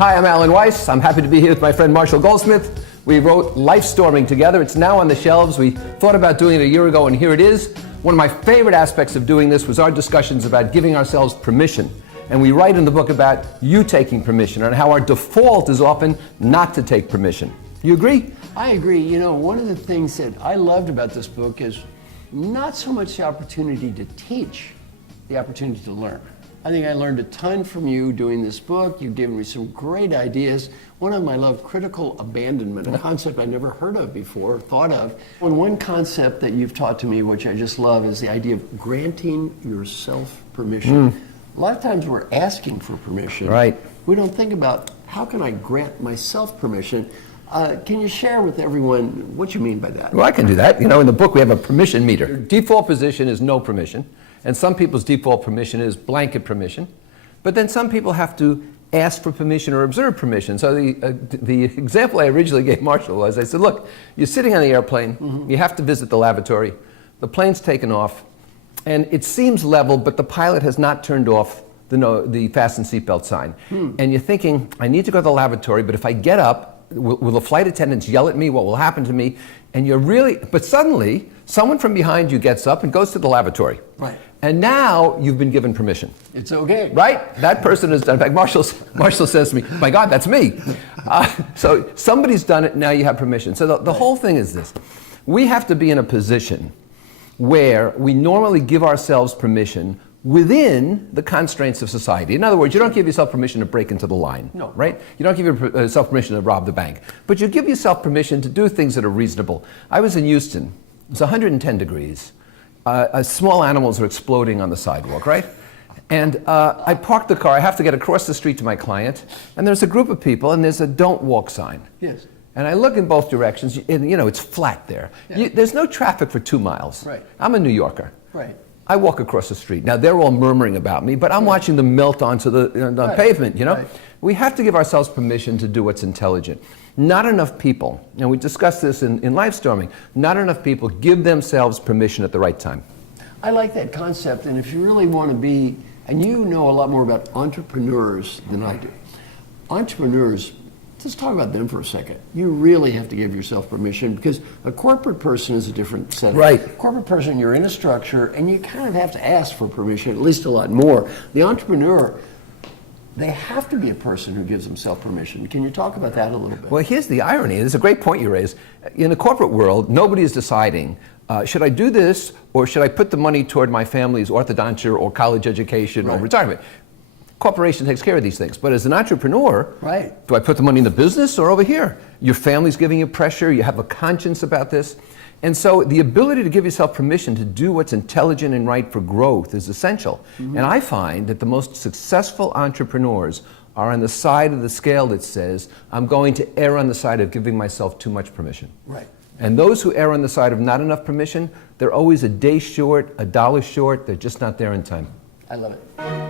Hi, I'm Alan Weiss. I'm happy to be here with my friend Marshall Goldsmith. We wrote Life Storming together. It's now on the shelves. We thought about doing it a year ago, and here it is. One of my favorite aspects of doing this was our discussions about giving ourselves permission. And we write in the book about you taking permission and how our default is often not to take permission. You agree? I agree. You know, one of the things that I loved about this book is not so much the opportunity to teach, the opportunity to learn. I think I learned a ton from you doing this book. You've given me some great ideas. One of them I love, critical abandonment, a concept I never heard of before, thought of. And one concept that you've taught to me, which I just love, is the idea of granting yourself permission. A lot of times we're asking for permission. Right. We don't think about how can I grant myself permission. Can you share with everyone what you mean by that? Well, I can do that. You know, in the book we have a permission meter. Default position is no permission. And some people's default permission is blanket permission. But then some people have to ask for permission or observe permission. So the example I originally gave Marshall was, I said, look, you're sitting on the airplane, you have to visit the lavatory, the plane's taken off, and it seems level, but the pilot has not turned off the fasten seatbelt sign. And you're thinking, I need to go to the lavatory, but if I get up, will the flight attendants yell at me? What will happen to me? And you're really, but suddenly, someone from behind you gets up and goes to the lavatory. Right. And now you've been given permission. It's okay. Right? That person has done. In fact, Marshall says to me, my God, that's me. So somebody's done it, now you have permission. So the whole thing is this. We have to be in a position where we normally give ourselves permission within the constraints of society. In other words, you don't give yourself permission to break into the line, no. Right? You don't give yourself permission to rob the bank. But you give yourself permission to do things that are reasonable. I was in Houston. It was 110 degrees. Small animals are exploding on the sidewalk, right? And I parked the car. I have to get across the street to my client. And there's a group of people, and there's a don't walk sign. Yes. And I look in both directions, and you know, it's flat there. Yeah. There's no traffic for 2 miles. Right. I'm a New Yorker. Right. I walk across the street. Now, they're all murmuring about me, but I'm watching them melt onto the pavement, you know? Right. We have to give ourselves permission to do what's intelligent. Not enough people, and we discussed this in Life Storming, not enough people give themselves permission at the right time. I like that concept, and if you really want to be, and you know a lot more about entrepreneurs than I do. Entrepreneurs, let's talk about them for a second. You really have to give yourself permission because a corporate person is a different setup. Right. A corporate person, you're in a structure, and you kind of have to ask for permission, at least a lot more. The entrepreneur, they have to be a person who gives himself permission. Can you talk about that a little bit? Well, here's the irony. It's a great point you raise. In the corporate world, nobody is deciding, should I do this or should I put the money toward my family's orthodonture or college education or retirement? Corporation takes care of these things. But as an entrepreneur, right. Do I put the money in the business or over here? Your family's giving you pressure. You have a conscience about this. And so the ability to give yourself permission to do what's intelligent and right for growth is essential. And I find that the most successful entrepreneurs are on the side of the scale that says, I'm going to err on the side of giving myself too much permission. Right. And those who err on the side of not enough permission, they're always a day short, $1 short. They're just not there in time. I love it.